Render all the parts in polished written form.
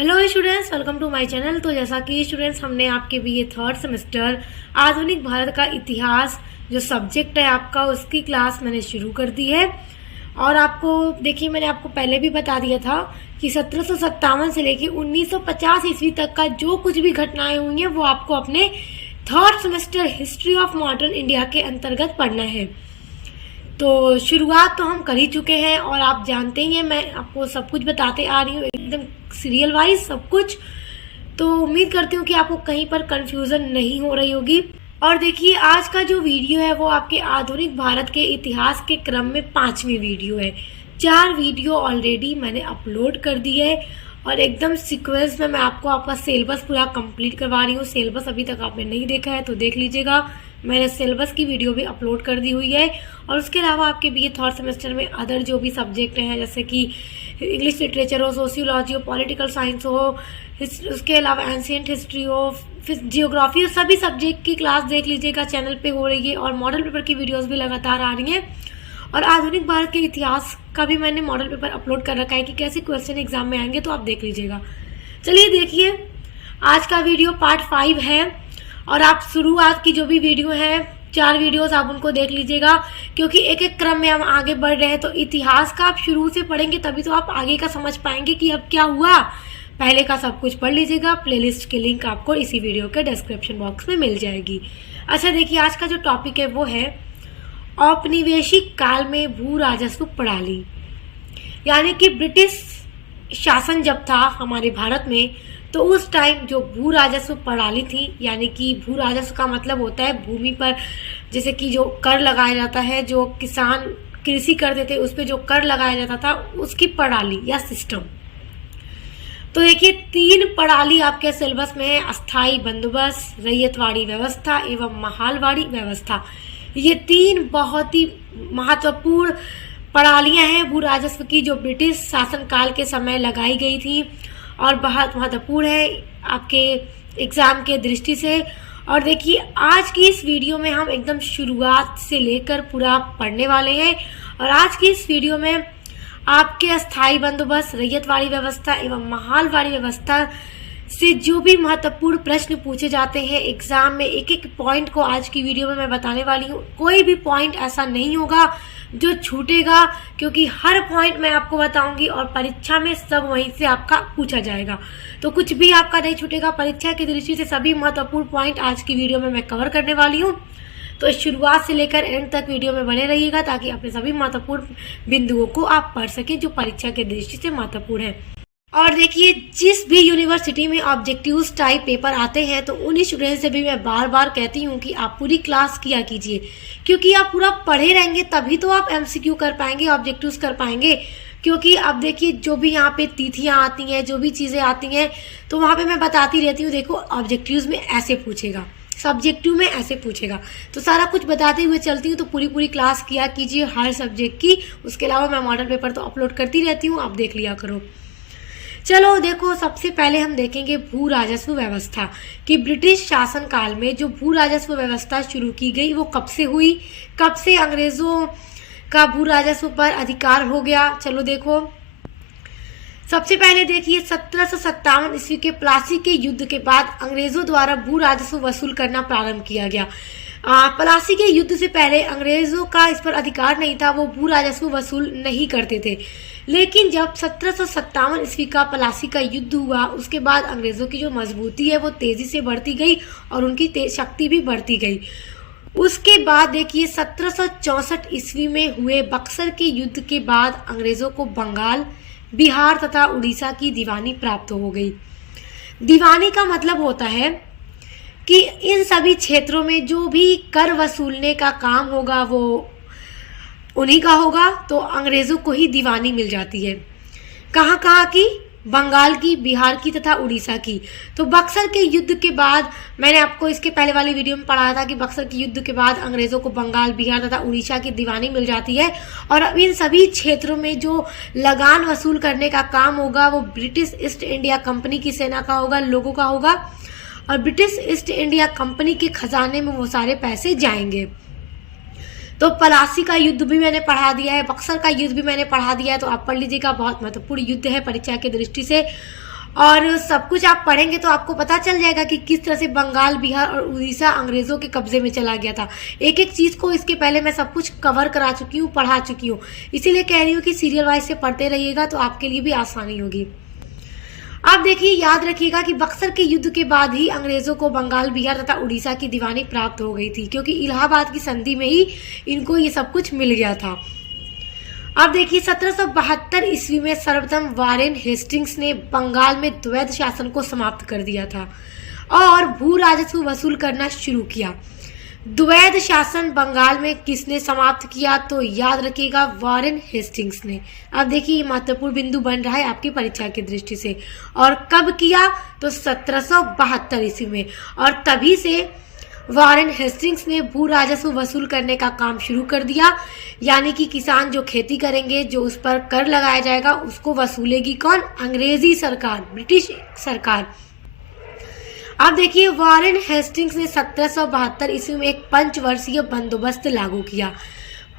Hello students, welcome to my channel. तो जैसा कि स्टूडेंट्स हमने आपके बीए थर्ड सेमेस्टर आधुनिक भारत का इतिहास जो सब्जेक्ट है आपका, उसकी क्लास मैंने शुरू कर दी है। और आपको देखिए, मैंने आपको पहले भी बता दिया था कि 1757 से लेकर 1950 ईस्वी तक का जो कुछ भी घटनाएं हुई हैं वो आपको अपने third semester history of modern India के अंतर्गत पढ़ना है। तो शुरुआत तो हम कर ही चुके हैं और आप जानते ही हैं, मैं आपको सब कुछ बताते आ रही हूँ एकदम सीरियल वाइज सब कुछ। तो उम्मीद करती हूँ कि आपको कहीं पर कंफ्यूजन नहीं हो रही होगी। और देखिए, आज का जो वीडियो है वो आपके आधुनिक भारत के इतिहास के क्रम में 5वीं वीडियो है। 4 वीडियो ऑलरेडी मैंने अपलोड कर दी है और एकदम सीक्वेंस में मैं आपको आपका सिलेबस पूरा कंप्लीट करवा रही हूँ। सिलेबस अभी तक आपने नहीं देखा है तो देख लीजिएगा, मैंने सिलेबस की वीडियो भी अपलोड कर दी हुई है। और उसके अलावा आपके बीए थर्ड सेमेस्टर में अदर जो भी सब्जेक्ट हैं, जैसे कि इंग्लिश लिटरेचर हो, सोशियोलॉजी हो, पॉलिटिकल साइंस हो, उसके अलावा एंशिएंट हिस्ट्री हो, फिर जियोग्राफी हो, सभी सब्जेक्ट की क्लास देख लीजिएगा, चैनल पे हो रही है। और मॉडल पेपर की वीडियोस भी लगातार आ रही हैं। और आधुनिक भारत के इतिहास का भी मैंने मॉडल पेपर अपलोड कर रखा है कि कैसे क्वेश्चन एग्जाम में आएंगे, तो आप देख लीजिएगा। चलिए देखिए, आज का वीडियो पार्ट 5 है। और आप शुरुआत की जो भी वीडियो है, 4 वीडियोस आप उनको देख लीजिएगा, क्योंकि एक एक क्रम में हम आगे बढ़ रहे हैं। तो इतिहास का आप शुरू से पढ़ेंगे तभी तो आप आगे का समझ पाएंगे कि अब क्या हुआ। पहले का सब कुछ पढ़ लीजिएगा। प्लेलिस्ट की लिंक आपको इसी वीडियो के डिस्क्रिप्शन बॉक्स में मिल जाएगी। अच्छा देखिए, आज का जो टॉपिक है वो है औपनिवेशिक काल में भू राजस्व प्रणाली। यानी कि ब्रिटिश शासन जब था हमारे भारत में, तो उस टाइम जो भू राजस्व प्रणाली थी, यानी कि भू राजस्व का मतलब होता है भूमि पर जैसे कि जो कर लगाया जाता है, जो किसान कृषि करते थे उस पर जो कर लगाया जाता था, उसकी प्रणाली या सिस्टम। तो देखिए, 3 प्रणाली आपके सिलेबस में है: अस्थाई बंदोबस्त, रैयतवाड़ी व्यवस्था एवं महालवाड़ी व्यवस्था। ये 3 बहुत ही महत्वपूर्ण प्रणालियां हैं भू राजस्व की, जो ब्रिटिश शासनकाल के समय लगाई गई थी और बहुत महत्वपूर्ण है आपके एग्जाम के दृष्टि से। और देखिए, आज की इस वीडियो में हम एकदम शुरुआत से लेकर पूरा पढ़ने वाले हैं। और आज की इस वीडियो में आपके अस्थाई बंदोबस्त, रैयतवाड़ी व्यवस्था एवं महालवाड़ी व्यवस्था से जो भी महत्वपूर्ण प्रश्न पूछे जाते हैं एग्जाम में, एक एक पॉइंट को आज की वीडियो में मैं बताने वाली हूँ। कोई भी पॉइंट ऐसा नहीं होगा जो छूटेगा, क्योंकि हर पॉइंट मैं आपको बताऊंगी और परीक्षा में सब वहीं से आपका पूछा जाएगा। तो कुछ भी आपका नहीं छूटेगा। परीक्षा की दृष्टि से सभी महत्वपूर्ण पॉइंट आज की वीडियो में मैं कवर करने वाली हूँ। तो शुरुआत से लेकर एंड तक वीडियो में बने रहिएगा, ताकि अपने सभी महत्वपूर्ण बिंदुओं को आप पढ़ सकें जो परीक्षा की दृष्टि से महत्वपूर्ण है। और देखिए, जिस भी यूनिवर्सिटी में ऑब्जेक्टिव टाइप पेपर आते हैं, तो उन्हीं स्टूडेंट से भी मैं बार बार कहती हूँ कि आप पूरी क्लास किया कीजिए, क्योंकि आप पूरा पढ़े रहेंगे तभी तो आप एमसीक्यू कर पाएंगे, ऑब्जेक्टिव्स कर पाएंगे। क्योंकि अब देखिए, जो भी यहाँ पे तिथियां आती हैं, जो भी चीज़ें आती हैं, तो वहाँ पे मैं बताती रहती हूँ, देखो ऑब्जेक्टिव्स में ऐसे पूछेगा, सब्जेक्टिव में ऐसे पूछेगा। तो सारा कुछ बताते हुए चलती हूँ। तो पूरी क्लास किया कीजिए हर सब्जेक्ट की। उसके अलावा मैं मॉडल पेपर तो अपलोड करती रहती हूँ, आप देख लिया करो। चलो देखो, सबसे पहले हम देखेंगे भू राजस्व व्यवस्था कि ब्रिटिश शासन काल में जो भू राजस्व व्यवस्था शुरू की गई वो कब से हुई, कब से अंग्रेजों का भू राजस्व पर अधिकार हो गया। चलो देखो, सबसे पहले देखिए, 1757 ईस्वी के प्लासी के युद्ध के बाद अंग्रेजों द्वारा भू राजस्व वसूल करना प्रारंभ किया गया। प्लासी के युद्ध से पहले अंग्रेजों का इस पर अधिकार नहीं था, वो भू राजस्व वसूल नहीं करते थे। लेकिन जब 1757 ईस्वी का प्लासी का युद्ध हुआ, उसके बाद अंग्रेजों की जो मजबूती है वो तेजी से बढ़ती गई और उनकी शक्ति भी बढ़ती गई। उसके बाद देखिए, 1764 ईस्वी में हुए बक्सर के युद्ध के बाद अंग्रेजों को बंगाल, बिहार तथा उड़ीसा की दीवानी प्राप्त हो गई। दीवानी का मतलब होता है कि इन सभी क्षेत्रों में जो भी कर वसूलने का काम होगा वो उन्हीं का होगा। तो अंग्रेजों को ही दीवानी मिल जाती है। कहाँ कहाँ की? बंगाल की, बिहार की तथा उड़ीसा की। तो बक्सर के युद्ध के बाद, मैंने आपको इसके पहले वाली वीडियो में पढ़ाया था कि बक्सर के युद्ध के बाद अंग्रेजों को बंगाल, बिहार तथा उड़ीसा की दीवानी मिल जाती है। और अब इन सभी क्षेत्रों में जो लगान वसूल करने का काम होगा वो ब्रिटिश ईस्ट इंडिया कंपनी की सेना का होगा, लोगों का होगा। और ब्रिटिश ईस्ट इंडिया कंपनी के खजाने में वो सारे पैसे जाएंगे। तो प्लासी का युद्ध भी मैंने पढ़ा दिया है, बक्सर का युद्ध भी मैंने पढ़ा दिया है, तो आप पढ़ लीजिएगा। बहुत महत्वपूर्ण युद्ध है परीक्षा की दृष्टि से। और सब कुछ आप पढ़ेंगे तो आपको पता चल जाएगा कि किस तरह से बंगाल, बिहार और उड़ीसा अंग्रेजों के कब्जे में चला गया था। एक एक चीज़ को इसके पहले मैं सब कुछ कवर करा चुकी हूँ, पढ़ा चुकी हूँ, इसीलिए कह रही हूँ कि सीरियल वाइज से पढ़ते रहिएगा तो आपके लिए भी आसानी होगी। आप देखिए, याद रखिएगा कि बक्सर के युद्ध के बाद ही अंग्रेजों को बंगाल, बिहार तथा उड़ीसा की दीवानी प्राप्त हो गई थी, क्योंकि इलाहाबाद की संधि में ही इनको ये सब कुछ मिल गया था। अब देखिए, 1772 ईस्वी में सर्वप्रथम वारेन हेस्टिंग्स ने बंगाल में द्वैध शासन को समाप्त कर दिया था और भू राजस्व वसूल करना शुरू किया। द्वैध शासन बंगाल में किसने समाप्त किया? तो याद रखिएगा, वारेन हेस्टिंग्स ने। अब देखिए, ये महत्वपूर्ण बिंदु बन रहा है आपकी परीक्षा की दृष्टि से। और कब किया? तो 1772 ईस्वी में। और तभी से वारेन हेस्टिंग्स ने भू राजस्व वसूल करने का काम शुरू कर दिया, यानी कि किसान जो खेती करेंगे, जो उस पर कर लगाया जाएगा, उसको वसूलेगी कौन? अंग्रेजी सरकार, ब्रिटिश सरकार। अब देखिए, वारेन हेस्टिंग्स ने 1772 ईस्वी में एक पंचवर्षीय बंदोबस्त लागू किया।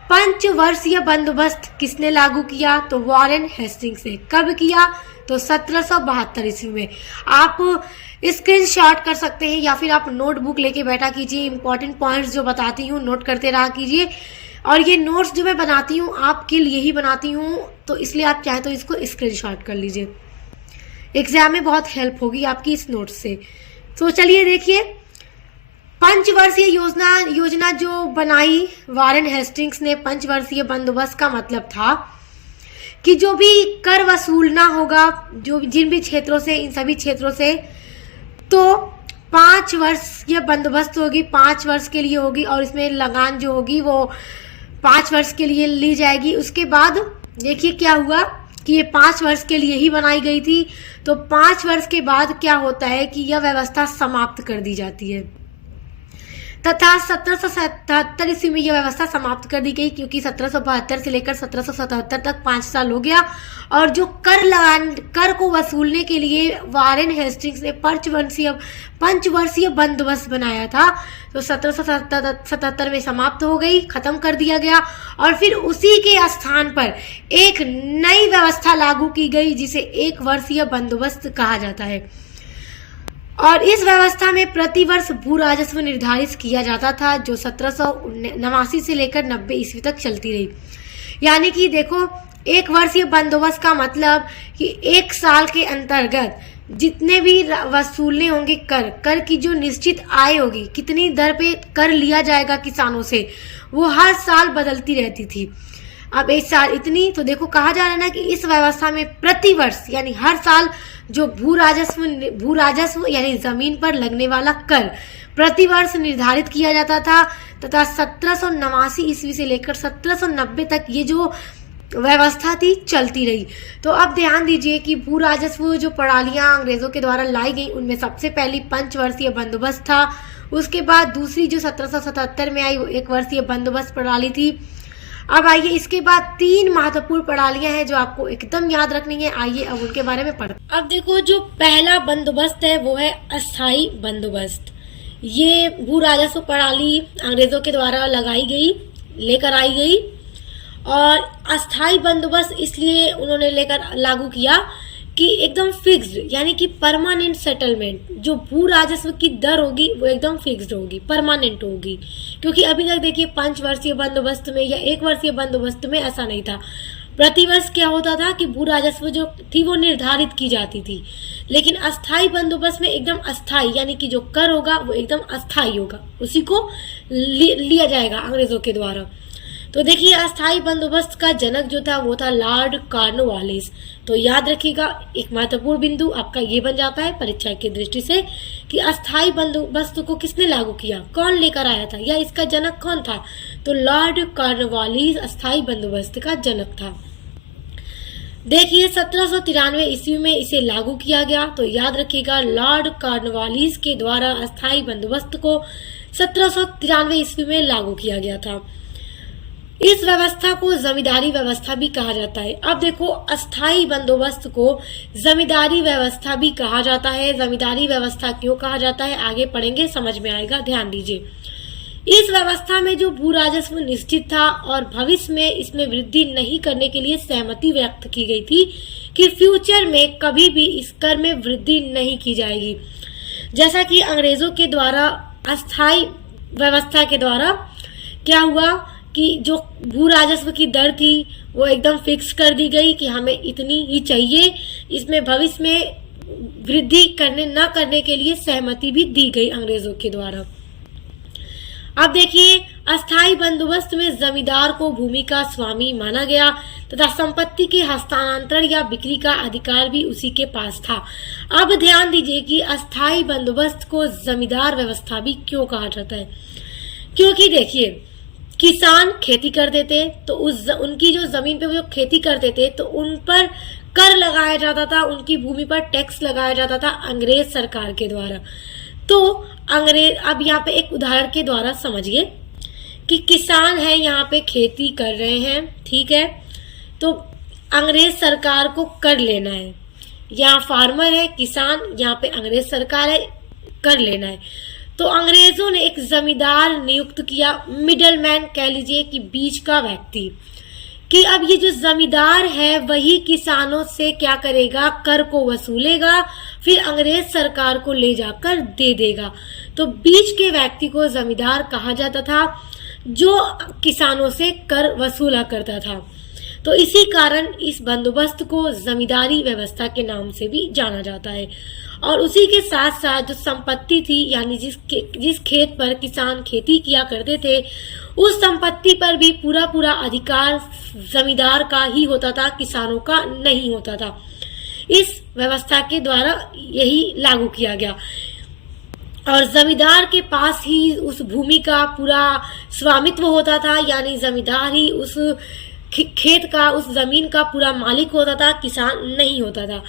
पंचवर्षीय बंदोबस्त किसने लागू किया? तो वारेन हेस्टिंग्स ने। कब किया? तो 1772 ईस्वी में। आप स्क्रीनशॉट कर सकते हैं या फिर आप नोटबुक लेके बैठा कीजिए। इंपॉर्टेंट पॉइंट्स जो बताती हूँ नोट करते रहा कीजिए। और ये नोट्स जो मैं बनाती हूँ आपके लिए ही बनाती हूँ, तो इसलिए आप चाहे तो इसको स्क्रीनशॉट कर लीजिए। एग्जाम में बहुत हेल्प होगी आपकी इस नोट से। तो चलिए देखिए, पंचवर्षीय योजना जो बनाई वारेन हेस्टिंग्स ने, पंचवर्षीय बंदोबस्त का मतलब था कि जो भी कर वसूलना होगा, जो जिन भी क्षेत्रों से, इन सभी क्षेत्रों से, तो 5 वर्ष ये बंदोबस्त होगी, 5 वर्ष के लिए होगी। और इसमें लगान जो होगी वो 5 वर्ष के लिए ली जाएगी। उसके बाद देखिए क्या हुआ कि ये 5 वर्ष के लिए ही बनाई गई थी। तो 5 वर्ष के बाद क्या होता है कि यह व्यवस्था समाप्त कर दी जाती है, तथा 1777 ईस्वी में यह व्यवस्था समाप्त कर दी गई, क्योंकि 1772 से लेकर 1777 तक 5 साल हो गया। और जो कर को वसूलने के लिए वारेन हेस्टिंग्स ने पंचवर्षीय बंदोबस्त बनाया था, तो 1777 में समाप्त हो गई, खत्म कर दिया गया। और फिर उसी के स्थान पर एक नई व्यवस्था लागू की गई, जिसे 1 वर्षीय बंदोबस्त कहा जाता है। और इस व्यवस्था में प्रति वर्ष भू राजस्व निर्धारित किया जाता था, जो 1789 से लेकर 90 ईस्वी तक चलती रही। यानी कि देखो, 1 वर्षीय बंदोबस्त का मतलब कि 1 साल के अंतर्गत जितने भी वसूलने होंगे कर की जो निश्चित आय होगी, कितनी दर पे कर लिया जाएगा किसानों से, वो हर साल बदलती रहती थी। अब इस साल इतनी, तो देखो कहा जा रहा है ना कि इस व्यवस्था में प्रति वर्ष यानी हर साल जो भू राजस्व यानी जमीन पर लगने वाला कर प्रति वर्ष निर्धारित किया जाता था, तथा 1789 ईस्वी से लेकर 1790 तक ये जो व्यवस्था थी चलती रही। तो अब ध्यान दीजिए कि भू राजस्व जो प्रणालियां अंग्रेजों के द्वारा लाई गई, उनमें सबसे पहली पंचवर्षीय बंदोबस्त था। उसके बाद दूसरी जो 1777 में आई वो 1 वर्षीय बंदोबस्त प्रणाली थी। अब आइए, इसके बाद 3 महत्वपूर्ण प्रणालियां हैं जो आपको एकदम याद रखनी है। आइए अब उनके बारे में पढ़ते हैं। अब देखो, जो पहला बंदोबस्त है वो है अस्थाई बंदोबस्त। ये भू राजस्व प्रणाली अंग्रेजों के द्वारा लगाई गई, लेकर आई गई। और अस्थाई बंदोबस्त इसलिए उन्होंने लागू किया कि एकदम फिक्स्ड, यानी कि परमानेंट सेटलमेंट, जो भू राजस्व की दर होगी वो एकदम फिक्स्ड होगी, परमानेंट होगी। क्योंकि अभी तक देखिए 5 वर्षीय बंदोबस्त में या 1 वर्षीय बंदोबस्त में ऐसा नहीं था। प्रतिवर्ष क्या होता था कि भू राजस्व जो थी वो निर्धारित की जाती थी, लेकिन अस्थाई बंदोबस्त में एकदम अस्थाई, यानी कि जो कर होगा वो एकदम अस्थाई होगा, उसी को लिया जाएगा अंग्रेजों के द्वारा। तो देखिए, अस्थाई बंदोबस्त का जनक जो था वो था लॉर्ड कॉर्नवालिस। तो याद रखिएगा, एक महत्वपूर्ण बिंदु आपका ये बन जाता है परीक्षा की दृष्टि से कि अस्थाई बंदोबस्त को किसने लागू किया, कौन लेकर आया था, या इसका जनक कौन था? तो लॉर्ड कॉर्नवालिस अस्थाई बंदोबस्त का जनक था। देखिए, 1793 ईस्वी में इसे लागू किया गया। तो याद रखिएगा, लॉर्ड कॉर्नवालिस के द्वारा अस्थाई बंदोबस्त को 1793 ईस्वी में लागू किया गया था। इस व्यवस्था को जमींदारी व्यवस्था भी कहा जाता है। अब देखो, अस्थाई बंदोबस्त को जमींदारी व्यवस्था भी कहा जाता है। जमींदारी व्यवस्था क्यों कहा जाता है आगे पढ़ेंगे, समझ में आएगा, ध्यान दीजिए। इस व्यवस्था में जो भू राजस्व निश्चित था और भविष्य में इसमें वृद्धि नहीं करने के लिए सहमति व्यक्त की गई थी कि फ्यूचर में कभी भी इस कर में वृद्धि नहीं की जाएगी। जैसा कि अंग्रेजों के द्वारा अस्थायी व्यवस्था के द्वारा क्या हुआ कि जो भू राजस्व की दर थी वो एकदम फिक्स कर दी गई कि हमें इतनी ही चाहिए, इसमें भविष्य में वृद्धि करने न करने के लिए सहमति भी दी गई अंग्रेजों के द्वारा। अब देखिए, अस्थायी बंदोबस्त में जमींदार को भूमि का स्वामी माना गया तथा संपत्ति के हस्तांतरण या बिक्री का अधिकार भी उसी के पास था। अब ध्यान दीजिए कि अस्थायी बंदोबस्त को जमींदार व्यवस्था भी क्यों कहा जाता है, क्योंकि देखिए किसान खेती करते थे तो उनकी जो जमीन पे वो जो खेती करते थे तो उन पर कर लगाया जाता था, उनकी भूमि पर टैक्स लगाया जाता था अंग्रेज सरकार के द्वारा। तो अंग्रेज, अब यहाँ पे एक उदाहरण के द्वारा समझिए कि किसान है, यहाँ पे खेती कर रहे हैं, ठीक है, तो अंग्रेज सरकार को कर लेना है। यहाँ फार्मर है, किसान, यहाँ पे अंग्रेज सरकार है, कर लेना है। तो अंग्रेजों ने एक जमींदार नियुक्त किया, मिडलमैन कह लीजिए कि बीच का व्यक्ति, कि अब ये जो जमींदार है वही किसानों से क्या करेगा, कर को वसूलेगा, फिर अंग्रेज सरकार को ले जाकर दे देगा। तो बीच के व्यक्ति को जमींदार कहा जाता था जो किसानों से कर वसूला करता था। तो इसी कारण इस बंदोबस्त को जमींदारी व्यवस्था के नाम से भी जाना जाता है। और उसी के साथ साथ जो संपत्ति थी, यानी जिस खेत पर किसान खेती किया करते थे उस संपत्ति पर भी पूरा अधिकार जमींदार का ही होता था, किसानों का नहीं होता था। इस व्यवस्था के द्वारा यही लागू किया गया और जमींदार के पास ही उस भूमि का पूरा स्वामित्व होता था, यानी जमींदार ही उस खेत का, उस जमीन का पूरा मालिक होता था, किसान नहीं होता था।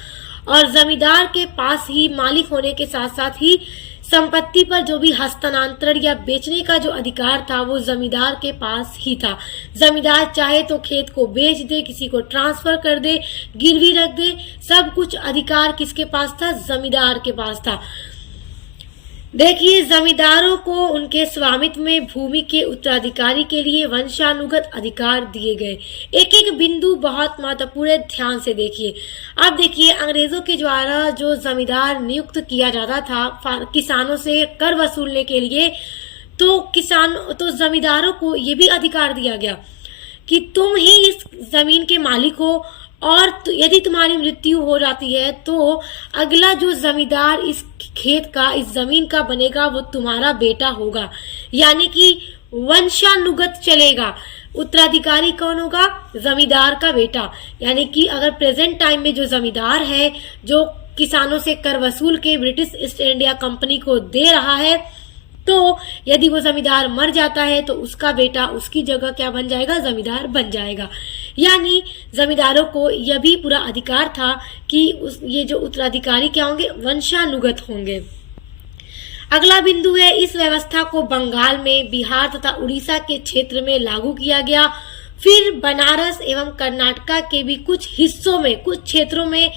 और जमींदार के पास ही मालिक होने के साथ साथ ही संपत्ति पर जो भी हस्तांतरण या बेचने का जो अधिकार था वो जमींदार के पास ही था। जमींदार चाहे तो खेत को बेच दे, किसी को ट्रांसफर कर दे, गिरवी रख दे, सब कुछ अधिकार किसके पास था, जमींदार के पास था। देखिए, जमींदारों को उनके स्वामित्व में भूमि के उत्तराधिकारी के लिए वंशानुगत अधिकार दिए गए। एक एक बिंदु बहुत महत्वपूर्ण है, ध्यान से देखिए। अब देखिए, अंग्रेजों के द्वारा जो जमींदार नियुक्त किया जाता था किसानों से कर वसूलने के लिए, तो जमींदारों को ये भी अधिकार दिया गया कि तुम ही इस जमीन के मालिक हो और यदि तुम्हारी मृत्यु हो जाती है तो अगला जो जमींदार इस खेत का, इस जमीन का बनेगा वो तुम्हारा बेटा होगा, यानी कि वंशानुगत चलेगा। उत्तराधिकारी कौन होगा, जमींदार का बेटा। यानी कि अगर प्रेजेंट टाइम में जो जमींदार है जो किसानों से कर वसूल के ब्रिटिश ईस्ट इंडिया कंपनी को दे रहा है, तो यदि वो जमींदार मर जाता है तो उसका बेटा उसकी जगह क्या बन जाएगा, जमींदार बन जाएगा। यानी जमींदारों को यह भी पूरा अधिकार था कि ये जो उत्तराधिकारी क्या होंगे, वंशानुगत होंगे। अगला बिंदु है, इस व्यवस्था को बंगाल में, बिहार तथा उड़ीसा के क्षेत्र में लागू किया गया। फिर बनारस एवं कर्नाटका के भी कुछ हिस्सों में, कुछ क्षेत्रों में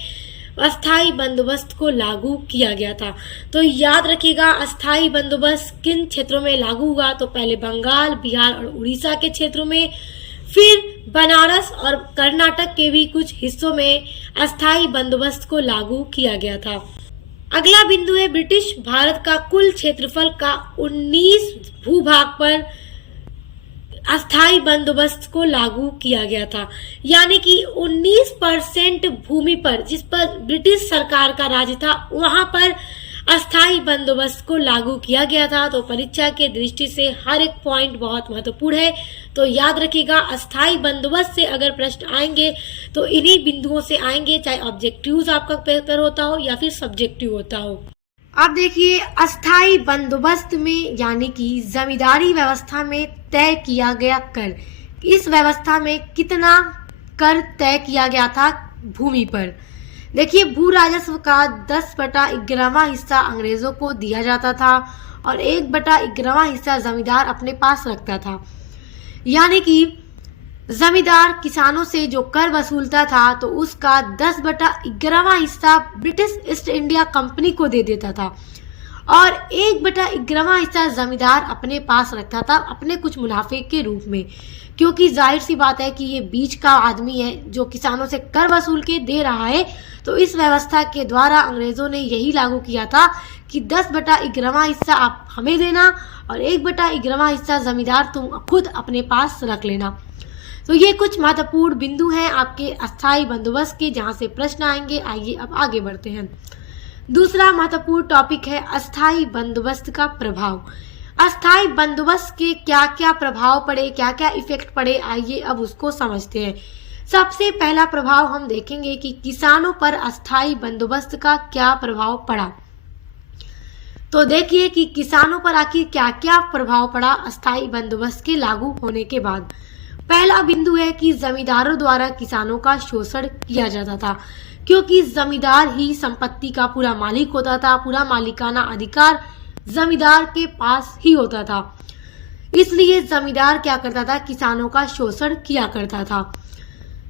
अस्थाई बंदोबस्त को लागू किया गया था। तो याद रखिएगा, अस्थाई बंदोबस्त किन क्षेत्रों में लागू हुआ, तो पहले बंगाल, बिहार और उड़ीसा के क्षेत्रों में, फिर बनारस और कर्नाटक के भी कुछ हिस्सों में अस्थाई बंदोबस्त को लागू किया गया था। अगला बिंदु है, ब्रिटिश भारत का कुल क्षेत्रफल का 19 भूभाग पर अस्थाई बंदोबस्त को लागू किया गया था। यानी कि 19% भूमि पर, जिस पर ब्रिटिश सरकार का राज था, वहां पर अस्थाई बंदोबस्त को लागू किया गया था। तो परीक्षा के दृष्टि से हर एक पॉइंट बहुत महत्वपूर्ण है, तो याद रखिएगा। अस्थाई बंदोबस्त से अगर प्रश्न आएंगे तो इन्हीं बिंदुओं से आएंगे, चाहे ऑब्जेक्टिव्स आपका पेपर होता हो या फिर सब्जेक्टिव होता हो। अब देखिए, अस्थाई बंदोबस्त में यानी कि जमींदारी व्यवस्था में तय किया गया कर, इस व्यवस्था में कितना कर तय किया गया था भूमि पर। देखिए, भू राजस्व का 10/11 हिस्सा अंग्रेजों को दिया जाता था और 1/11 हिस्सा जमींदार अपने पास रखता था। यानी कि जमींदार किसानों से जो कर वसूलता था तो उसका 10/11 हिस्सा ब्रिटिश ईस्ट इंडिया कंपनी को दे देता था और 1/11वां हिस्सा जमींदार अपने पास रखता था अपने कुछ मुनाफे के रूप में, क्योंकि जाहिर सी बात है कि ये बीच का आदमी है जो किसानों से कर वसूल के दे रहा है। तो इस व्यवस्था के द्वारा अंग्रेजों ने यही लागू किया था कि 10/11वां हिस्सा आप हमें देना और 1/11वां हिस्सा जमींदार तुम खुद अपने पास रख लेना। तो ये कुछ महत्वपूर्ण बिंदु हैं आपके अस्थायी बंदोबस्त के, जहां से प्रश्न आएंगे। आइए अब आगे बढ़ते हैं। दूसरा महत्वपूर्ण टॉपिक है अस्थायी बंदोबस्त का प्रभाव। अस्थायी बंदोबस्त के क्या क्या प्रभाव पड़े, क्या क्या इफेक्ट पड़े, आइए अब उसको समझते हैं। सबसे पहला प्रभाव हम देखेंगे कि किसानों पर अस्थायी बंदोबस्त का क्या प्रभाव पड़ा। तो देखिए कि किसानों पर आखिर क्या क्या प्रभाव पड़ा अस्थायी बंदोबस्त के लागू होने के बाद। पहला बिंदु है कि जमींदारों द्वारा किसानों का शोषण किया जाता था, क्योंकि जमींदार ही संपत्ति का पूरा मालिक होता था, पूरा मालिकाना अधिकार जमींदार के पास ही होता था। इसलिए जमींदार क्या करता था, किसानों का शोषण किया करता था।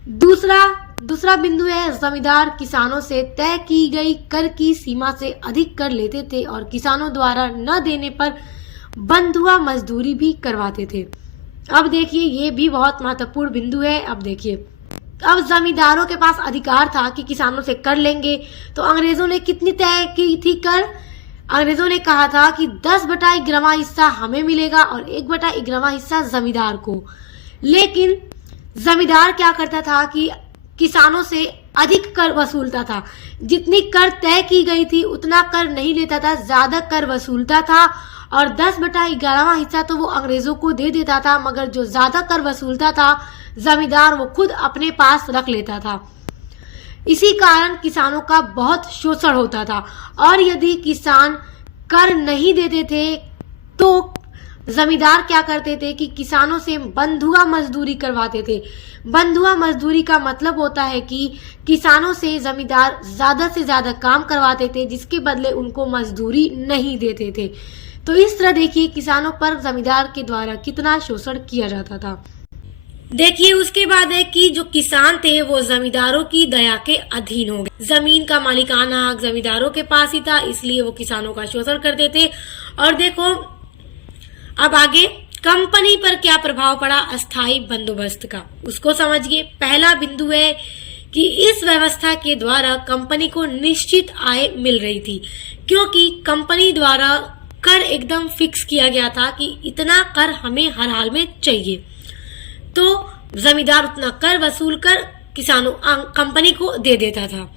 दूसरा बिंदु है जमींदार किसानों से तय की गई कर की सीमा से अधिक कर लेते थे और किसानों द्वारा न देने पर बंधुआ मजदूरी भी करवाते थे। अब देखिए ये भी बहुत महत्वपूर्ण बिंदु है। अब देखिए, अब जमींदारों के पास अधिकार था कि किसानों से कर लेंगे। तो अंग्रेजों ने कितनी तय की थी कर? अंग्रेजों ने कहा था कि 10/11वां हिस्सा हमें मिलेगा और 1/11वां हिस्सा जमींदार को। लेकिन जमींदार क्या करता था कि किसानों से अधिक कर वसूलता था। जितनी कर तय की गई थी उतना कर नहीं लेता था, ज्यादा कर वसूलता था और 10/11वां हिस्सा तो वो अंग्रेजों को दे देता था, मगर जो ज्यादा कर वसूलता था जमींदार वो खुद अपने पास रख लेता था। इसी कारण किसानों का बहुत शोषण होता था और यदि किसान कर नहीं देते थे तो जमींदार क्या करते थे कि किसानों से बंधुआ मजदूरी करवाते थे। बंधुआ मजदूरी का मतलब होता है कि किसानों से जमींदार ज्यादा से ज्यादा काम करवाते थे, जिसके बदले उनको मजदूरी नहीं देते थे। तो इस तरह देखिए किसानों पर जमींदार के द्वारा कितना शोषण किया जाता था। देखिए उसके बाद है कि जो किसान थे वो जमींदारों की दया के अधीन हो गए। जमीन का मालिकाना हक जमींदारों के पास ही था, इसलिए वो किसानों का शोषण करते थे। और देखो अब आगे कंपनी पर क्या प्रभाव पड़ा अस्थायी बंदोबस्त का, उसको समझिए। पहला बिंदु है कि इस व्यवस्था के द्वारा कंपनी को निश्चित आय मिल रही थी, क्योंकि कंपनी द्वारा कर एकदम फिक्स किया गया था कि इतना कर हमें हर हाल में चाहिए। तो जमींदार उतना कर वसूल कर किसानों कंपनी को दे देता था।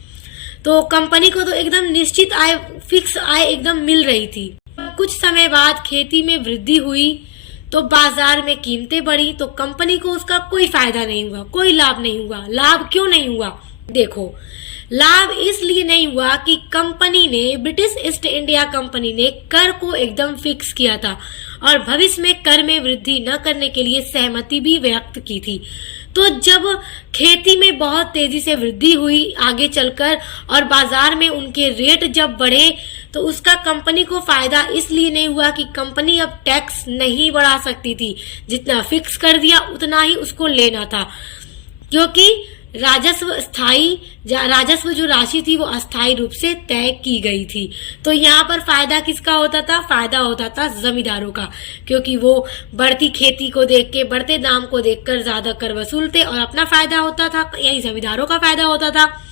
तो कंपनी को तो एकदम निश्चित आय, फिक्स आय एकदम मिल रही थी। कुछ समय बाद खेती में वृद्धि हुई तो बाजार में कीमतें बढ़ी, तो कंपनी को उसका कोई फायदा नहीं हुआ, कोई लाभ नहीं हुआ। लाभ क्यों नहीं हुआ? देखो लाभ इसलिए नहीं हुआ कि कंपनी ने, ब्रिटिश ईस्ट इंडिया कंपनी ने कर को एकदम फिक्स किया था और भविष्य में कर में वृद्धि न करने के लिए सहमति भी व्यक्त की थी। तो जब खेती में बहुत तेजी से वृद्धि हुई आगे चलकर और बाजार में उनके रेट जब बढ़े तो उसका कंपनी को फायदा इसलिए नहीं हुआ कि कंपनी अब टैक्स नहीं बढ़ा सकती थी, जितना फिक्स कर दिया उतना ही उसको लेना था, क्योंकि राजस्व जो राशि थी वो अस्थायी रूप से तय की गई थी। तो यहाँ पर फायदा किसका होता था? फायदा होता था जमींदारों का, क्योंकि वो बढ़ती खेती को देख के, बढ़ते दाम को देखकर ज्यादा कर वसूलते और अपना फायदा होता था, यही जमींदारों का फायदा होता था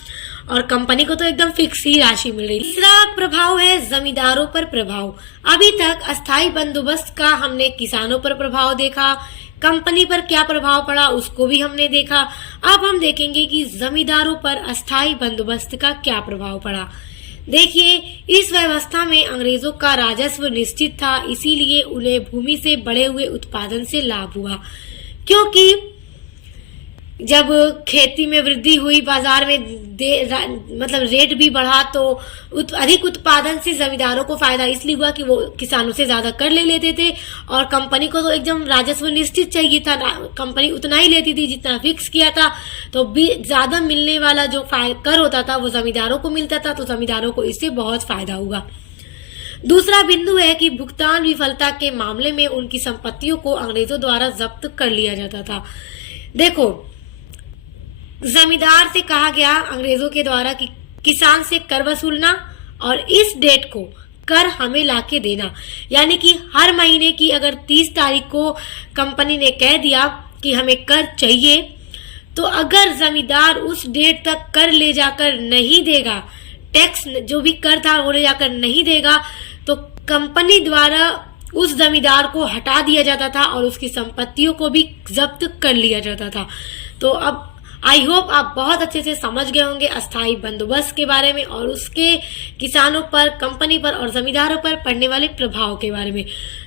और कंपनी को तो एकदम फिक्स ही राशि मिल रही। तीसरा प्रभाव है जमींदारों पर प्रभाव। अभी तक अस्थायी बंदोबस्त का हमने किसानों पर प्रभाव देखा, कंपनी पर क्या प्रभाव पड़ा उसको भी हमने देखा। अब हम देखेंगे कि जमींदारों पर अस्थायी बंदोबस्त का क्या प्रभाव पड़ा। देखिए इस व्यवस्था में अंग्रेजों का राजस्व निश्चित था, इसीलिए उन्हें भूमि से बढ़े हुए उत्पादन से लाभ हुआ, क्योंकि जब खेती में वृद्धि हुई, बाजार में मतलब रेट भी बढ़ा, तो अधिक उत्पादन से जमींदारों को फायदा इसलिए हुआ कि वो किसानों से ज्यादा कर ले लेते थे और कंपनी को तो एकदम राजस्व निश्चित चाहिए था, कंपनी उतना ही लेती थी जितना फिक्स किया था। तो ज्यादा मिलने वाला जो कर होता था वो जमींदारों को मिलता था, तो जमींदारों को इससे बहुत फायदा हुआ। दूसरा बिंदु है कि भुगतान विफलता के मामले में उनकी संपत्तियों को अंग्रेजों द्वारा जब्त कर लिया जाता था। देखो जमींदार से कहा गया अंग्रेजों के द्वारा कि किसान से कर वसूलना और इस डेट को कर हमें लाके देना। यानी कि हर महीने की अगर 30 तारीख को कंपनी ने कह दिया कि हमें कर चाहिए, तो अगर जमींदार उस डेट तक कर ले जाकर नहीं देगा, टैक्स जो भी कर था वो ले जाकर नहीं देगा, तो कंपनी द्वारा उस जमींदार को हटा दिया जाता था और उसकी संपत्तियों को भी जब्त कर लिया जाता था। तो अब आई होप आप बहुत अच्छे से समझ गए होंगे अस्थाई बंदोबस्त के बारे में और उसके किसानों पर, कंपनी पर और जमींदारों पर पड़ने वाले प्रभाव के बारे में।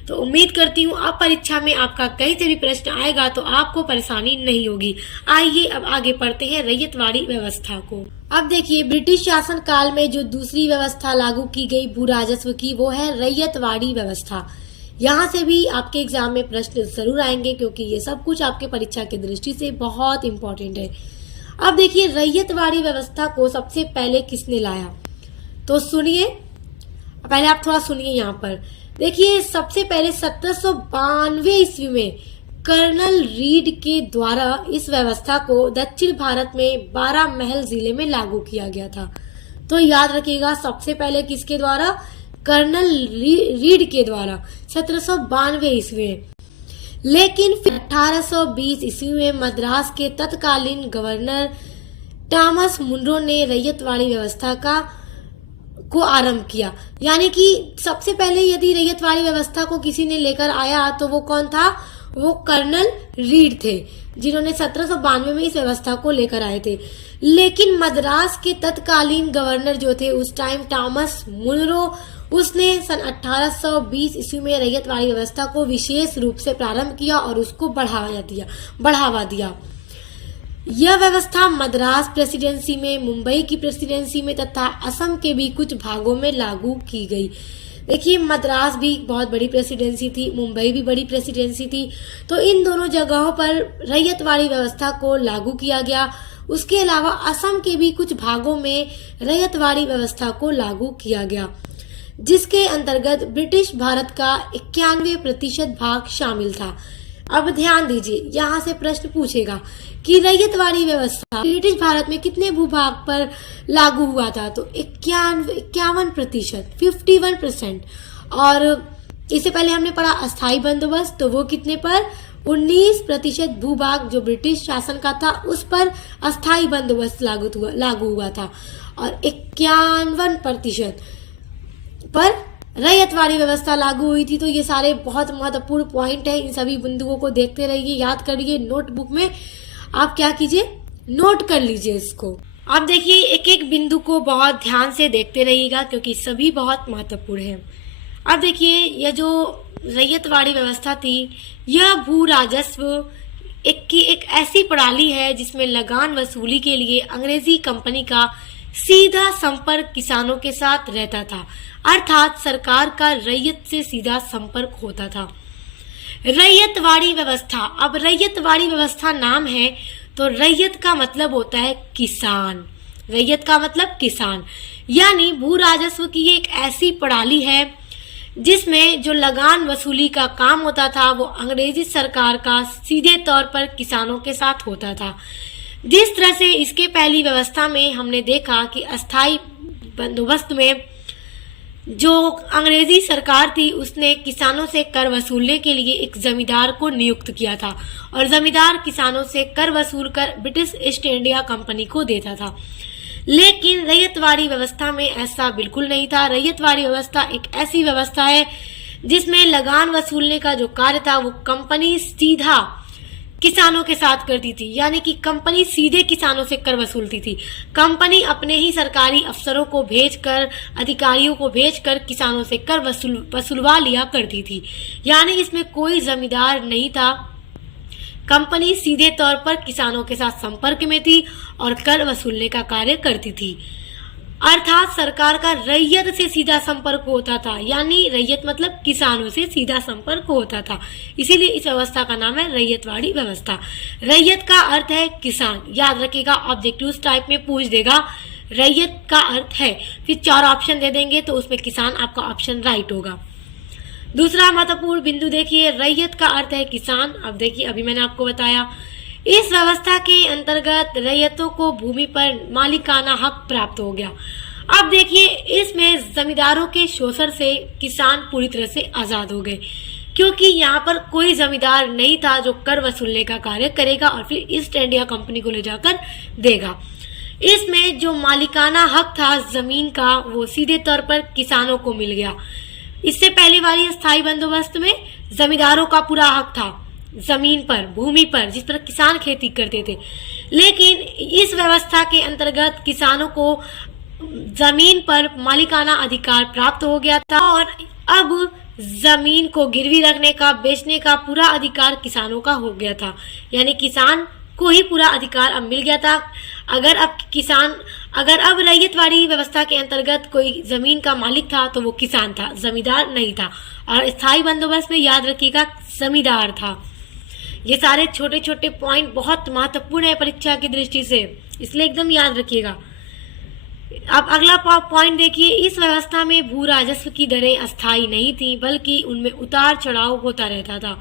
तो उम्मीद करती हूँ अब परीक्षा में आपका कहीं से भी प्रश्न आएगा तो आपको परेशानी नहीं होगी। आइए अब आगे पढ़ते हैं रैयतवाड़ी व्यवस्था को। अब देखिए, ब्रिटिश शासन काल में जो दूसरी व्यवस्था लागू की गई भू राजस्व की, वो है रैयतवाड़ी व्यवस्था। यहाँ से भी आपके एग्जाम में प्रश्न जरूर आएंगे क्योंकि ये सब कुछ आपके परीक्षा की दृष्टि से बहुत इंपॉर्टेंट है। अब देखिए, रैयतवाड़ी व्यवस्था को सबसे पहले किसने लाया, तो सुनिए, पहले आप थोड़ा सुनिए। यहाँ पर देखिए, सबसे पहले 1792 ईस्वी में कर्नल रीड के द्वारा इस व्यवस्था को दक्षिण भारत में 12 महल जिले में लागू किया गया था। तो याद रखिएगा, सबसे पहले किसके द्वारा, कर्नल रीड के द्वारा 1792 ईस्वी में। लेकिन फिर 1820 ईस्वी में मद्रास के तत्कालीन गवर्नर थॉमस मुनरो ने रैयतवाड़ी व्यवस्था को आरंभ किया। यानी कि सबसे पहले यदि रैयतवाड़ी व्यवस्था को किसी ने लेकर आया तो वो कौन था, वो कर्नल रीड थे, जिन्होंने 1792 में इस व्यवस्था को लेकर आए थे। लेकिन मद्रास के तत्कालीन गवर्नर जो थे उस टाइम, थॉमस मुनरो, उसने सन 1820 ईस्वी में रैयतवाड़ी व्यवस्था को विशेष रूप से प्रारंभ किया और उसको बढ़ावा दिया। यह व्यवस्था मद्रास प्रेसिडेंसी में, मुंबई की प्रेसिडेंसी में तथा असम के भी कुछ भागों में लागू की गई। देखिए, मद्रास भी बहुत बड़ी प्रेसिडेंसी थी, मुंबई भी बड़ी प्रेसिडेंसी थी, तो इन दोनों जगहों पर रैयतवाड़ी व्यवस्था को लागू किया गया। उसके अलावा असम के भी कुछ भागों में रैयतवाड़ी व्यवस्था को लागू किया गया, जिसके अंतर्गत ब्रिटिश भारत का 91% भाग शामिल था। अब ध्यान दीजिए, यहाँ से प्रश्न पूछेगा कि रैयतवाड़ी व्यवस्था ब्रिटिश भारत में कितने भूभाग पर लागू हुआ था, तो 51%, 51%। और इससे पहले हमने पढ़ा अस्थाई बंदोबस्त, तो वो कितने पर, 19% भूभाग जो ब्रिटिश शासन का था उस पर अस्थाई बंदोबस्त लागू हुआ था और 51% पर रैयतवाड़ी व्यवस्था लागू हुई थी। तो ये सारे बहुत महत्वपूर्ण पॉइंट है, इन सभी बिंदुओं को देखते रहिए, याद करिए, नोटबुक में आप क्या कीजिए, नोट कर लीजिए इसको। आप देखिए, एक एक बिंदु को बहुत ध्यान से देखते रहिएगा क्योंकि सभी बहुत महत्वपूर्ण है। अब देखिए, यह जो रैयतवाड़ी व्यवस्था थी, यह भू राजस्व एक ऐसी प्रणाली है जिसमें लगान वसूली के लिए अंग्रेजी कंपनी का सीधा संपर्क किसानों के साथ रहता था, अर्थात सरकार का रैयत से सीधा संपर्क होता था। रैयतवाड़ी व्यवस्था, अब रैयतवाड़ी व्यवस्था नाम है तो रैयत का मतलब होता है किसान, रैयत का मतलब किसान। यानी भू राजस्व की एक ऐसी प्रणाली है जिसमें जो लगान वसूली का काम होता था वो अंग्रेजी सरकार का सीधे तौर पर किसानों के साथ होता था। जिस तरह से इसके पहली व्यवस्था में हमने देखा कि अस्थाई बंदोबस्त में जो अंग्रेजी सरकार थी उसने किसानों से कर वसूलने के लिए एक जमींदार को नियुक्त किया था और जमींदार किसानों से कर वसूल कर ब्रिटिश ईस्ट इंडिया कंपनी को देता था। लेकिन रैयतवाड़ी व्यवस्था में ऐसा बिल्कुल नहीं था। रैयतवाड़ी व्यवस्था एक ऐसी व्यवस्था है जिसमें लगान वसूलने का जो कार्य था वो कंपनी सीधा किसानों के साथ करती थी, यानी कि कंपनी सीधे किसानों से कर वसूलती थी। कंपनी अपने ही सरकारी अफसरों को भेजकर, अधिकारियों को भेजकर किसानों से कर वसूलवा लिया करती थी, यानी इसमें कोई जमींदार नहीं था। कंपनी सीधे तौर पर किसानों के साथ संपर्क में थी और कर वसूलने का कार्य करती थी, अर्थात सरकार का रैयत से सीधा संपर्क होता था, यानी रैयत मतलब किसानों से सीधा संपर्क होता था। इसीलिए इस व्यवस्था का नाम है रैयतवाड़ी व्यवस्था। रैयत का अर्थ है किसान, याद रखिएगा, ऑब्जेक्टिव टाइप में पूछ देगा रैयत का अर्थ है, फिर 4 ऑप्शन दे देंगे तो उसमें किसान आपका ऑप्शन राइट होगा। दूसरा महत्वपूर्ण बिंदु देखिए, रैयत का अर्थ है किसान। अब देखिए, अभी मैंने आपको बताया इस व्यवस्था के अंतर्गत रैयतों को भूमि पर मालिकाना हक प्राप्त हो गया, अब देखिए, इसमें जमींदारों के शोषण से किसान पूरी तरह से आजाद हो गए, क्योंकि यहाँ पर कोई जमींदार नहीं था जो कर वसूलने का कार्य करेगा और फिर ईस्ट इंडिया कंपनी को ले जाकर देगा। इसमें जो मालिकाना हक था जमीन का वो सीधे तौर पर किसानों को मिल गया। इससे पहले वाली स्थायी बंदोबस्त में जमींदारों का पूरा हक था जमीन पर, भूमि पर, जिस पर किसान खेती करते थे। लेकिन इस व्यवस्था के अंतर्गत किसानों को जमीन पर मालिकाना अधिकार प्राप्त हो गया था और अब जमीन को गिरवी रखने का, बेचने का पूरा अधिकार किसानों का हो गया था। यानी किसान को ही पूरा अधिकार अब मिल गया था। अगर अब रैयतवाड़ी व्यवस्था के अंतर्गत कोई जमीन का मालिक था तो वो किसान था, जमींदार नहीं था। और स्थायी बंदोबस्त में याद रखिएगा जमींदार था। ये सारे छोटे छोटे पॉइंट बहुत महत्वपूर्ण है परीक्षा की दृष्टि से, इसलिए एकदम याद रखिएगा। अब अगला पॉइंट देखिए, इस व्यवस्था में भू राजस्व की दरें अस्थायी नहीं थी, बल्कि उनमें उतार चढ़ाव होता रहता था।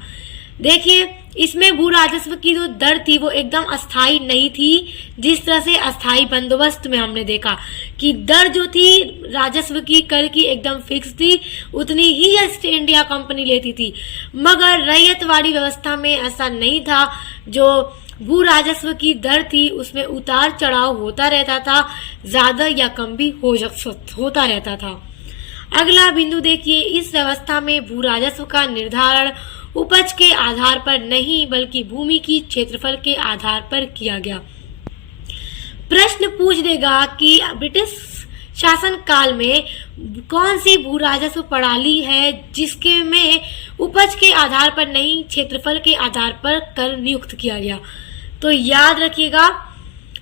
देखिए, इसमें भू राजस्व की जो दर थी वो एकदम अस्थायी नहीं थी। जिस तरह से अस्थायी बंदोबस्त में हमने देखा कि दर जो थी राजस्व की, कर की, एकदम फिक्स थी, उतनी ही ईस्ट इंडिया कंपनी लेती थी। मगर रैयतवाड़ी व्यवस्था में ऐसा नहीं था। जो भू राजस्व की दर थी उसमें उतार चढ़ाव होता रहता था, ज्यादा या कम भी होता रहता था। अगला बिंदु देखिए, इस व्यवस्था में भू राजस्व का निर्धारण उपज के आधार पर नहीं बल्कि भूमि की क्षेत्रफल के आधार पर किया गया। प्रश्न पूछ देगा कि ब्रिटिश शासन काल में कौन सी भू राजस्व प्रणाली है जिसके में उपज के आधार पर नहीं, क्षेत्रफल के आधार पर कर नियुक्त किया गया। तो याद रखिएगा,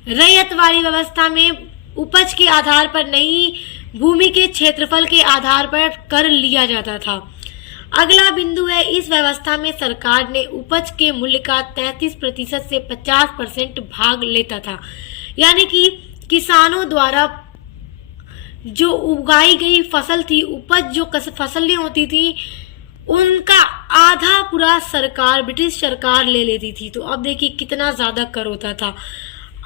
रैयतवाड़ी व्यवस्था में उपज के आधार पर नहीं, भूमि के क्षेत्रफल के आधार पर कर लिया जाता था। अगला बिंदु है, इस व्यवस्था में सरकार ने उपज के मूल्य का 33% से 50% भाग लेता था। यानी कि किसानों द्वारा जो उगाई गई फसल थी, उपज जो फसलें होती थी, उनका आधा पूरा सरकार, ब्रिटिश सरकार ले लेती थी। तो अब देखिए कितना ज्यादा कर होता था,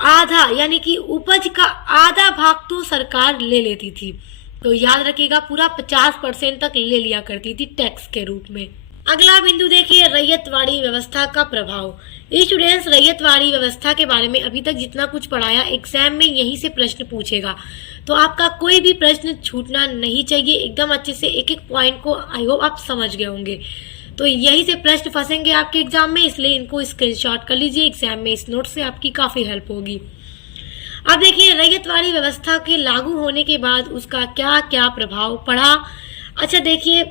आधा, यानी कि उपज का आधा भाग तो सरकार ले लेती थी। तो याद रखिएगा, पूरा 50% तक ले लिया करती थी टैक्स के रूप में। अगला बिंदु देखिए, रैयतवाड़ी व्यवस्था का प्रभाव। स्टूडेंट्स, रैयतवाड़ी व्यवस्था के बारे में अभी तक जितना कुछ पढ़ाया, एग्जाम में यही से प्रश्न पूछेगा, तो आपका कोई भी प्रश्न छूटना नहीं चाहिए। एकदम अच्छे से एक एक पॉइंट को आई होप आप समझ गए होंगे। तो यही से प्रश्न फंसेंगे आपके एग्जाम में, इसलिए इनको स्क्रीनशॉट कर लीजिए। एग्जाम में इस नोट से आपकी काफी हेल्प होगी। अब देखिए, रैयतवाड़ी व्यवस्था के लागू होने के बाद उसका क्या क्या प्रभाव पड़ा। अच्छा देखिए,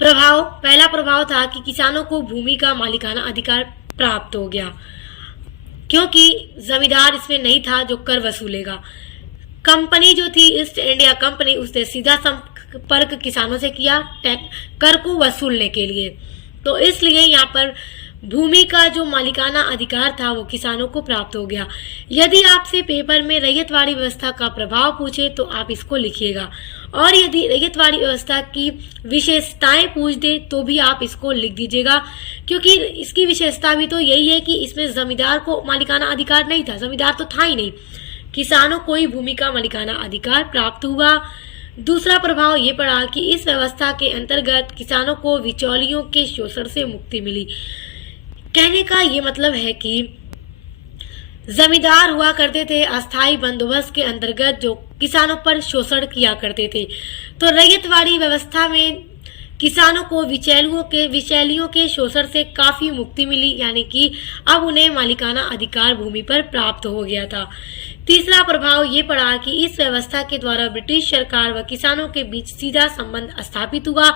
पहला प्रभाव था कि किसानों को भूमि का मालिकाना अधिकार प्राप्त हो गया, क्योंकि जमींदार इसमें नहीं था जो कर वसूलेगा। कंपनी जो थी ईस्ट इंडिया कंपनी, उसने सीधा संपर्क किसानों से किया कर को वसूलने के लिए। तो इसलिए यहाँ पर भूमि का जो मालिकाना अधिकार था वो किसानों को प्राप्त हो गया। यदि आपसे पेपर में रैयतवाड़ी व्यवस्था का प्रभाव पूछे तो आप इसको लिखिएगा, और यदि रैयतवाड़ी व्यवस्था की विशेषताएं पूछ दे तो भी आप इसको लिख दीजिएगा, क्योंकि इसकी विशेषता भी तो यही है कि इसमें जमींदार को मालिकाना अधिकार नहीं था, जमींदार तो था ही नहीं, किसानों को ही भूमि का मालिकाना अधिकार प्राप्त हुआ। दूसरा प्रभाव ये पड़ा कि इस व्यवस्था के अंतर्गत किसानों को बिचौलियों के शोषण से मुक्ति मिली। कहने का ये मतलब है कि जमींदार हुआ करते थे अस्थायी बंदोबस्त के अंतर्गत जो किसानों पर शोषण किया करते थे। तो रैयतवाड़ी व्यवस्था में किसानों को विचैलियों के शोषण से काफी मुक्ति मिली, यानी कि अब उन्हें मालिकाना अधिकार भूमि पर प्राप्त हो गया था। तीसरा प्रभाव ये पड़ा कि इस व्यवस्था के द्वारा ब्रिटिश सरकार व किसानों के बीच सीधा संबंध स्थापित हुआ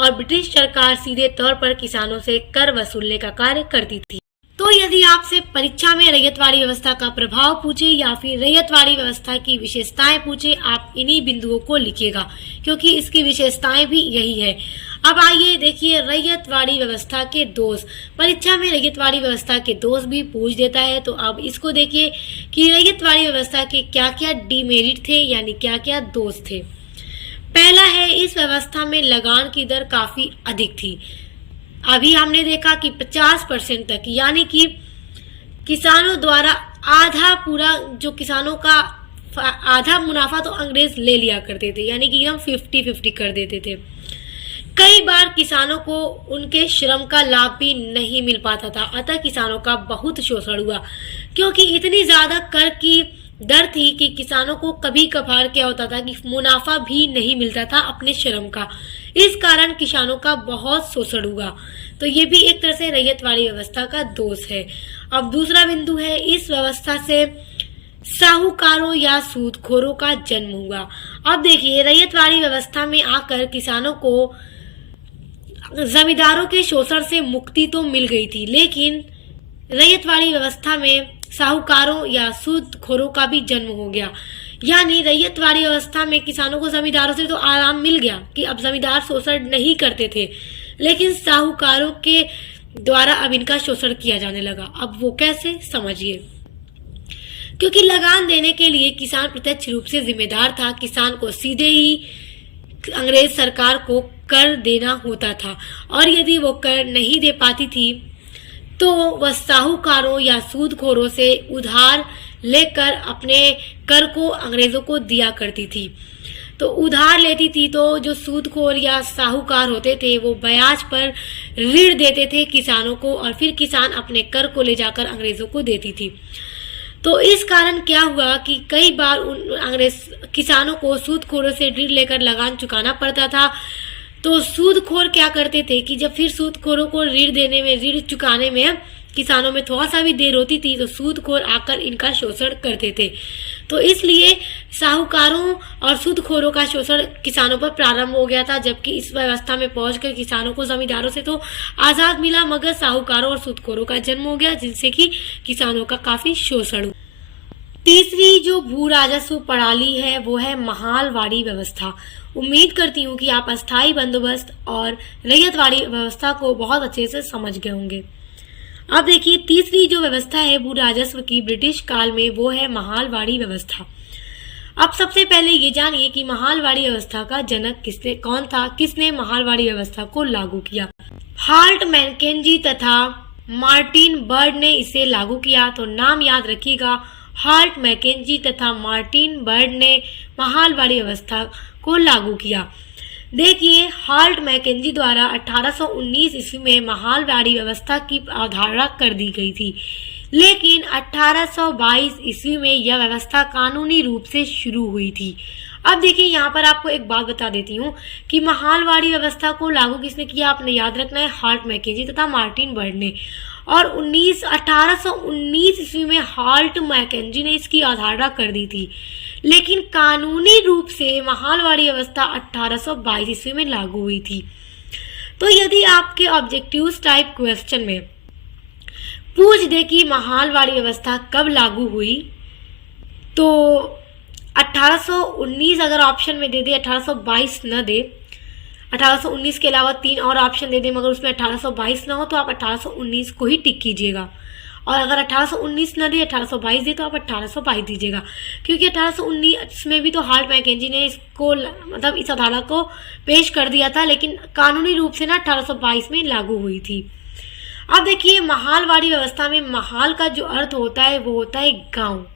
और ब्रिटिश सरकार सीधे तौर पर किसानों से कर वसूलने का कार्य करती थी। तो यदि आपसे परीक्षा में रैयतवाड़ी व्यवस्था का प्रभाव पूछे या फिर रैयतवाड़ी व्यवस्था की विशेषताएं पूछे, आप इन्हीं बिंदुओं को लिखिएगा, क्योंकि इसकी विशेषताएं भी यही है। अब आइए देखिए रैयतवाड़ी व्यवस्था के दोष। परीक्षा में रैयतवाड़ी व्यवस्था के दोष भी पूछ देता है, तो अब इसको देखिए कि रैयतवाड़ी व्यवस्था के क्या क्या डिमेरिट थे, यानी क्या क्या दोष थे। पहला है, इस व्यवस्था में लगान की दर काफी अधिक थी। अभी हमने देखा कि 50% तक, यानी कि किसानों द्वारा आधा पूरा जो किसानों का आधा मुनाफा तो अंग्रेज ले लिया करते थे, यानी कि हम 50-50 कर देते थे। कई बार किसानों को उनके श्रम का लाभ भी नहीं मिल पाता था, अतः किसानों का बहुत शोषण हुआ, क्योंकि इतनी ज्यादा कर की दर थी कि किसानों को कभी कभार क्या होता था कि मुनाफा भी नहीं मिलता था अपने श्रम का। इस कारण किसानों का बहुत शोषण हुआ। तो ये भी एक तरह से रैयतवाड़ी व्यवस्था का दोष है। अब दूसरा बिंदु है, इस व्यवस्था से साहूकारों या सूदखोरों का जन्म हुआ। अब देखिए, रैयतवाड़ी व्यवस्था में आकर किसानों को जमींदारों के शोषण से मुक्ति तो मिल गई थी, लेकिन रैयतवाड़ी व्यवस्था में साहूकारों या सूदखोरों का भी जन्म हो गया। यानी रैयतवाड़ी व्यवस्था में किसानों को जमींदारों से तो आराम मिल गया कि अब जमींदार शोषण नहीं करते थे, लेकिन साहूकारों के द्वारा अब इनका शोषण किया जाने लगा। अब वो कैसे, समझिए। क्योंकि लगान देने के लिए किसान प्रत्यक्ष रूप से जिम्मेदार था, किसान को सीधे ही अंग्रेज सरकार को कर देना होता था, और यदि वो कर नहीं दे पाती थी तो वह साहूकारों या सूदखोरों से उधार लेकर अपने कर को अंग्रेजों को दिया करती थी। तो उधार लेती थी, तो जो सूदखोर या साहूकार होते थे वो ब्याज पर ऋण देते थे किसानों को, और फिर किसान अपने कर को ले जाकर अंग्रेजों को देती थी। तो इस कारण क्या हुआ कि कई बार उन अंग्रेज किसानों को सूदखोरों से ऋण लेकर लगान चुकाना पड़ता था। तो सूदखोर क्या करते थे कि जब फिर सूदखोरों को ऋण चुकाने में किसानों में थोड़ा सा भी देर होती थी तो सूदखोर आकर इनका शोषण करते थे। तो इसलिए साहूकारों और सूदखोरों का शोषण किसानों पर प्रारंभ हो गया था, जबकि इस व्यवस्था में पहुंचकर किसानों को जमींदारों से तो आजाद मिला, मगर साहूकारों और सूदखोरों का जन्म हो गया, जिनसे कि किसानों का काफी शोषण हुआ। तीसरी जो भू राजस्व प्रणाली है वो है महालवाड़ी व्यवस्था। उम्मीद करती हूँ कि आप अस्थायी बंदोबस्त और रैयतवाड़ी व्यवस्था को बहुत अच्छे से समझ गए होंगे। अब देखिए, तीसरी जो व्यवस्था है भू राजस्व की ब्रिटिश काल में, वो है महालवाड़ी व्यवस्था। अब सबसे पहले ये जानिए कि महालवाड़ी व्यवस्था का जनक कौन था, किसने महालवाड़ी व्यवस्था को लागू किया। हाल्ट मैकेंजी तथा मार्टिन बर्ड ने इसे लागू किया। तो नाम याद रखिएगा, हाल्ट मैकेंजी तथा मार्टिन बर्ड ने महालवाड़ी व्यवस्था को लागू किया। देखिए, हाल्ट मैकेंजी द्वारा 1819 ईस्वी में महालवाड़ी व्यवस्था की अवधारणा कर दी गई थी, लेकिन 1822 ईस्वी में यह व्यवस्था कानूनी रूप से शुरू हुई थी। अब देखिए, यहाँ पर आपको एक बात बता देती हूँ कि महालवाड़ी व्यवस्था को लागू किसने किया, आपने याद रखना है, हाल्ट मैकेंजी तथा मार्टिन बर्ड ने। और 1819 ईस्वी में हाल्ट मैकेंजी ने इसकी अवधारणा कर दी थी, लेकिन कानूनी रूप से महालवाड़ी व्यवस्था 1822 ईस्वी में लागू हुई थी। तो यदि आपके ऑब्जेक्टिव टाइप क्वेश्चन में पूछ दे कि महालवाड़ी व्यवस्था कब लागू हुई, तो 1819 अगर ऑप्शन में दे दे, 1822 न दे, 1819 के अलावा 3 और ऑप्शन दे दे मगर उसमें 1822 ना हो, तो आप 1819 को ही टिक कीजिएगा। और अगर 1819 न दे, 1822 दे, तो आप 1822 दीजिएगा, क्योंकि 1819 में भी तो हाल्ट मैकेंजी ने इसको मतलब इस अवधारणा को पेश कर दिया था, लेकिन कानूनी रूप से ना 1822 में लागू हुई थी। अब देखिए, महालवाड़ी व्यवस्था में महाल का जो अर्थ होता है वो होता है गांव।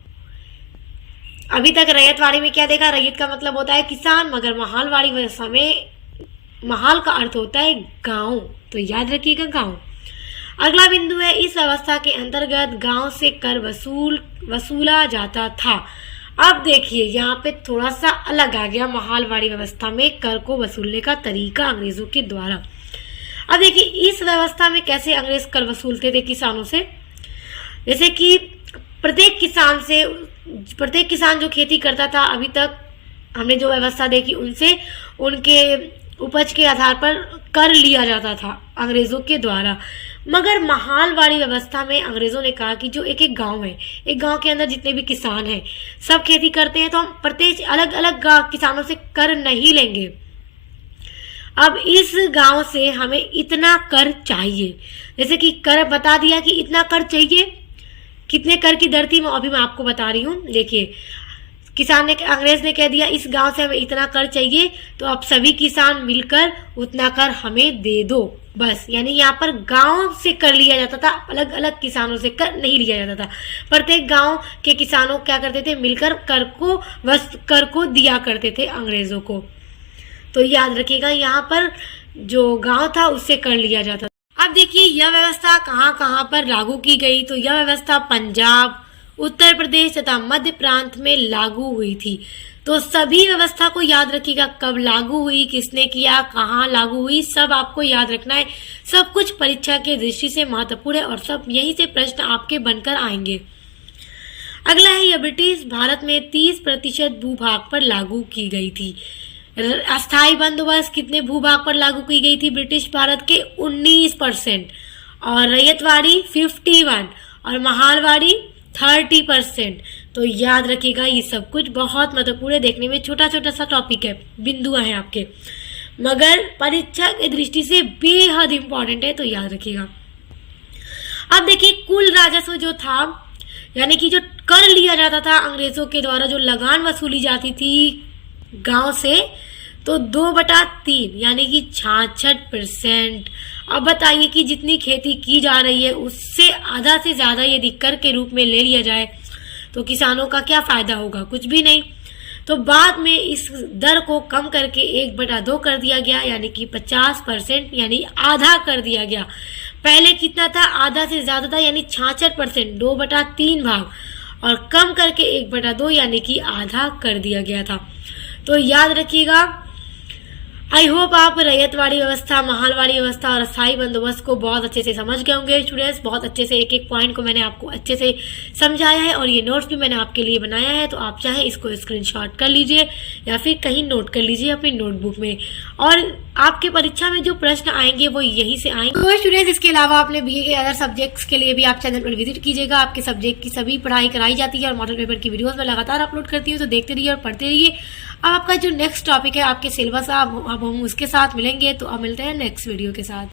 अभी तक रैयतवाड़ी में क्या देखा, रैयत का मतलब होता है किसान, मगर महालवाड़ी व्यवस्था में महाल का अर्थ होता है गांव। तो याद रखिएगा, गांव। अगला बिंदु है, इस व्यवस्था के अंतर्गत गांव से कर वसूला जाता था। अब देखिए, यहाँ पे थोड़ा सा अलग आ गया, महालवाड़ी व्यवस्था में कर को वसूलने का तरीका अंग्रेजों के द्वारा। अब देखिए, इस व्यवस्था में कैसे अंग्रेज कर वसूलते थे किसानों से, जैसे कि प्रत्येक किसान जो खेती करता था, अभी तक हमने जो व्यवस्था देखी उनसे उनके उपज के आधार पर कर लिया जाता था अंग्रेजों के द्वारा। मगर महालवाड़ी व्यवस्था में अंग्रेजों ने कहा कि जो एक एक गांव है, एक गांव के अंदर जितने भी किसान हैं सब खेती करते हैं, तो हम प्रत्येक अलग अलग किसानों से कर नहीं लेंगे। अब इस गांव से हमें इतना कर चाहिए, जैसे कि कर बता दिया कि इतना कर चाहिए, कितने कर की दर थी अभी मैं आपको बता रही हूँ। देखिए, अंग्रेज ने कह दिया इस गांव से हमें इतना कर चाहिए, तो अब सभी किसान मिलकर उतना कर हमें दे दो। बस, यानी यहाँ पर गांव से कर लिया जाता था, अलग अलग किसानों से कर नहीं लिया जाता था। प्रत्येक गांव के किसानों क्या करते थे, मिलकर कर को दिया करते थे अंग्रेजों को। तो याद रखिएगा, यहाँ पर जो गांव था उससे कर लिया जाता था। अब देखिए यह व्यवस्था कहाँ कहाँ पर लागू की गई। तो यह व्यवस्था पंजाब, उत्तर प्रदेश तथा मध्य प्रांत में लागू हुई थी। तो सभी व्यवस्था को याद रखिएगा, कब लागू हुई, किसने किया, कहाँ लागू हुई, सब आपको याद रखना है। सब कुछ परीक्षा के दृष्टि से महत्वपूर्ण है और सब यहीं से प्रश्न आपके बनकर आएंगे। अगला है, यह ब्रिटिश भारत में 30% भूभाग पर लागू की गई थी। अस्थाई बंदोबस्त कितने भूभाग पर लागू की गई थी ब्रिटिश भारत के? 19%, और रैयतवाड़ी 51 और महालवाड़ी 30%। तो याद रखिएगा, ये सब कुछ बहुत महत्वपूर्ण है। देखने में छोटा छोटा सा टॉपिक है, बिंदु हैं आपके, मगर परीक्षा की दृष्टि से बेहद इंपॉर्टेंट है, तो याद रखिएगा। अब देखिए कुल राजस्व जो था, यानी कि जो कर लिया जाता था अंग्रेजों के द्वारा, जो लगान वसूली जाती थी गांव से, तो 2/3 यानी कि 66%। अब बताइए कि जितनी खेती की जा रही है उससे आधा से ज्यादा यदि कर के रूप में ले लिया जाए तो किसानों का क्या फायदा होगा? कुछ भी नहीं। तो बाद में इस दर को कम करके 1/2 कर दिया गया, यानी कि 50%, यानी आधा कर दिया गया। पहले कितना था? आधा से ज्यादा था, यानी 66%, 2/3 भाग, और कम करके 1/2 यानी कि आधा कर दिया गया था। तो याद रखिएगा। आई होप आप रैयतवाड़ी व्यवस्था, महालवाड़ी व्यवस्था और अस्थाई बंदोबस्त को बहुत अच्छे से समझ गए होंगे स्टूडेंट्स। बहुत अच्छे से एक एक पॉइंट को मैंने आपको अच्छे से समझाया है और ये नोट्स भी मैंने आपके लिए बनाया है। तो आप चाहे इसको स्क्रीनशॉट कर लीजिए या फिर कहीं नोट कर लीजिए अपनी नोटबुक में, और आपके परीक्षा में जो प्रश्न आएंगे वो यहीं से आएंगे। तो स्टूडेंट्स, इसके अलावा आपने बीए के अदर सब्जेक्ट्स के लिए भी आप चैनल पर विजिट कीजिएगा। आपके सब्जेक्ट की सभी पढ़ाई कराई जाती है और मॉडल पेपर की वीडियोस में लगातार अपलोड करती हूँ, तो देखते रहिए और पढ़ते रहिए। अब आपका जो नेक्स्ट टॉपिक है आपके सिलेबस, अब हम उसके साथ मिलेंगे। तो अब मिलते हैं नेक्स्ट वीडियो के साथ।